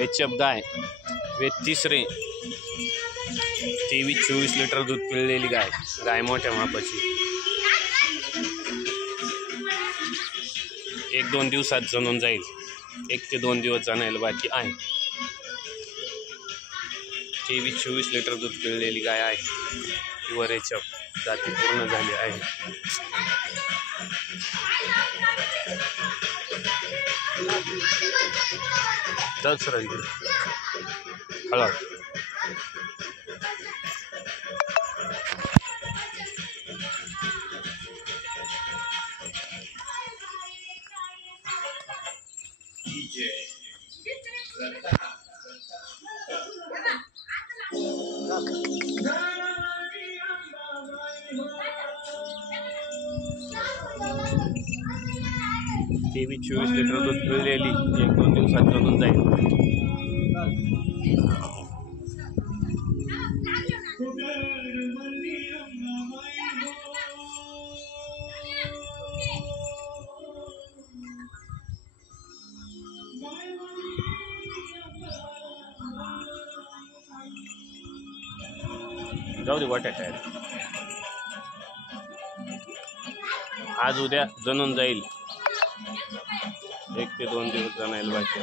HF गाय वे तिसरे 23-24 litre दूध पिळलेली गाय. गाय मोठ्या मापाची. 1-2 दिवसात जणून जाईल. 1 ते 2 दिवस जाणायला बाकी आहे. 23-24 लिटर दूध पिळलेली गाय आहे. प्युअर एचएफ जाती पूर्ण झाली आहे. दस रंगी हळद तेवीस 24 लिटर दूध पिळलेली 1-2 दिवसात जणून जाईल. जाऊ दे वाट्या काय आज उद्या जणून जाईल. 1 ते 2 दिवस जाणायला बाकी.